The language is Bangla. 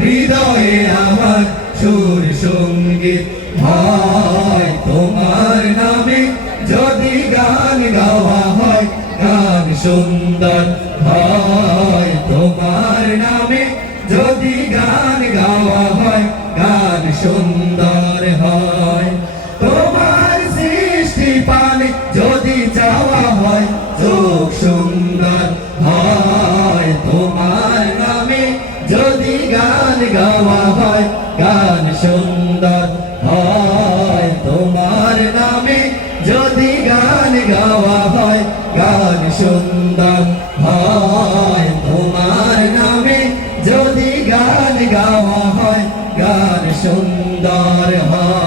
হৃদয়ে আমার সুর সঙ্গীত হয় তোমার নামে যদি গান গাওয়া হয় গান সুন্দর হয় তোমার নামে যদি গান গাওয়া হয় গান সুন্দর হয় তোমার সৃষ্টি পানে যদি চাওয়া হয় চোখ সুন্দর হয় তোমার নামে যদি গান গাওয়া হয় গান সুন্দর হয় তোমার নামে যদি গান গাওয়া হয় গান সুন্দর হয় তোমার নামে যদি গান গাওয়া হয় গান সুন্দর হয়।